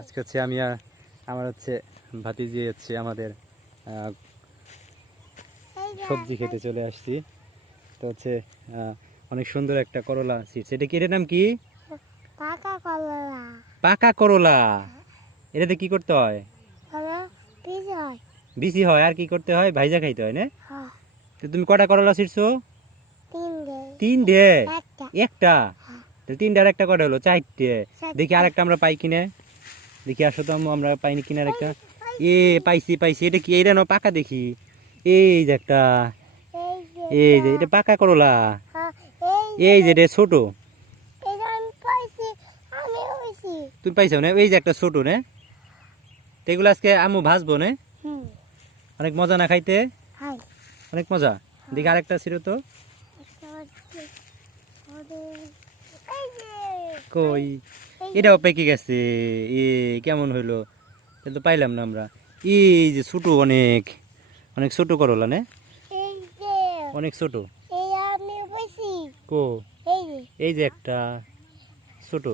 আজকে হচ্ছে আমি আর আমার হচ্ছে ভাতিজি হচ্ছে আমাদের সবজি খেতে চলে আসছি। তো হচ্ছে অনেক সুন্দর একটা করলা সিডস। এটা কি, এটার নাম কি? পাকা করলা। পাকা করলা। এটাতে কি করতে হয়? হলো বীজ হয়। বিচি হয়, আর কি করতে হয়? ভাইজা খাইতে হয় না? হ্যাঁ, তো তুমি কটা করলা ছিড়ছো? 3 ডে। তিনটে। একটা। একটা? হ্যাঁ, তাহলে তিনটার একটা কটা হলো? চারটে। দেখি 4টা। আরেকটা আমরা পাই কিনে। দেখি আসো তো আম্মু, আমরা পাইনি কিনে আরেকটা। এ পাইছি পাইছি। এটা কি? এইটা না পাকা দেখি। এই যে একটা, এই যে এই যে এটা পাকা করলা। হ্যাঁ, এই যে এটা ছোট। এই যে আমি পাইছি, আমি হইছি। তুমি পাইছো না? এই যে একটা ছোট না? তো এগুলো আজকে আম্মু ভাজবো না? হুম, অনেক মজা না খাইতে? হাই। অনেক মজা। দেখি আরেকটা ছিল তো। একটা হচ্ছে এই যে কই? এই এটাও পেকে গেছে। এ কেমন হইলো? তাহলে তো পাইলাম না আমরা। এই যে ছোট, অনেক অনেক ছোট করলা না? এই যে অনেক ছোট। এই আমি হইছি। কো? এই যে এই যে একটা ছোট।